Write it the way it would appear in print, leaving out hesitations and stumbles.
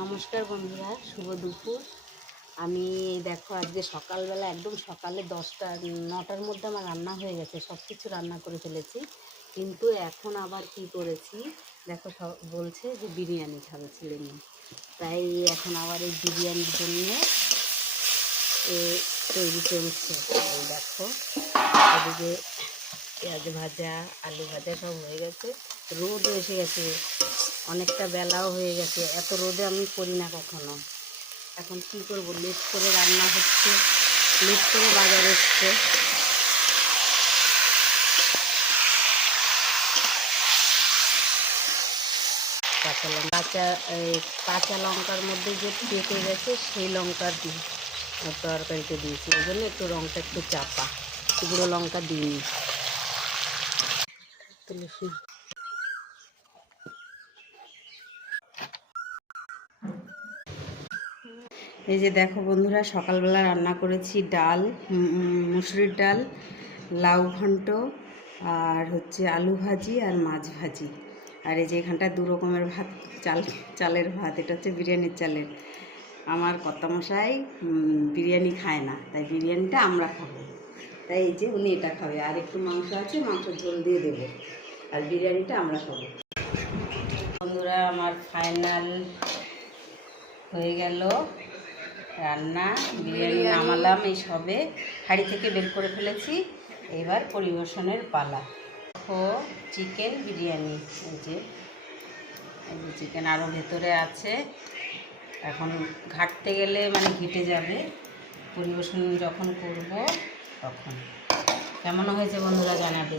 নমস্কার বন্ধুরা, শুভ দুপুর। আমি দেখো আজকে সকালবেলা একদম সকালে 9টার মধ্যে আমার রান্না হয়ে গেছে, সব কিছু রান্না করে ফেলেছি। কিন্তু এখন আবার কি করেছি দেখো, সব বলছে যে বিরিয়ানি খাবে ছেলে মেয়ে, তাই এখন আবার এই বিরিয়ানির জন্য তৈরি চলছে। এই দেখো এদিকে পেঁয়াজ ভাজা, আলু ভাজা সব হয়ে গেছে। রোদও এসে গেছে, অনেকটা বেলাও হয়ে গেছে। এত রোদে আমি করি না কখনো। এখন কি করব, লেট করে রান্না হচ্ছে, লেট করে বাজার এসছে। কাঁচা লঙ্কার মধ্যে যে পেকে গেছে সেই লঙ্কার তরকারিতে দিয়েছি, ওই জন্য একটু রঙটা একটু চাপা, গুঁড়ো লঙ্কা দিইনি। তুলসী এই যে দেখো বন্ধুরা, সকালবেলা রান্না করেছি ডাল, মুসুরির ডাল, লাউ ঘন্ট, আর হচ্ছে আলু ভাজি আর মাছ ভাজি। আর এই যে এখানটা 2 রকমের ভাত, চালের ভাত। এটা হচ্ছে বিরিয়ানির চালের। আমার কর্তামশাই বিরিয়ানি খায় না, তাই বিরিয়ানিটা আমরা খাবো, তাই এই যে উনি এটা খাবে। আর একটু মাংস আছে, মাংস ঝোল দিয়ে দেবো, আর বিরিয়ানিটা আমরা খাবো। বন্ধুরা, আমার ফাইনাল হয়ে গেল রান্না। বিরিয়ানি নামালাম, এই সবে হাঁড়ি থেকে বের করে ফেলেছি। এবার পরিবেশনের পালা। ও চিকেন বিরিয়ানি, এই যে চিকেন আরও ভেতরে আছে, এখন ঘাটতে গেলে মানে ঘেটে যাবে। পরিবেশন যখন করব তখন। কেমন হয়েছে বন্ধুরা জানাবে।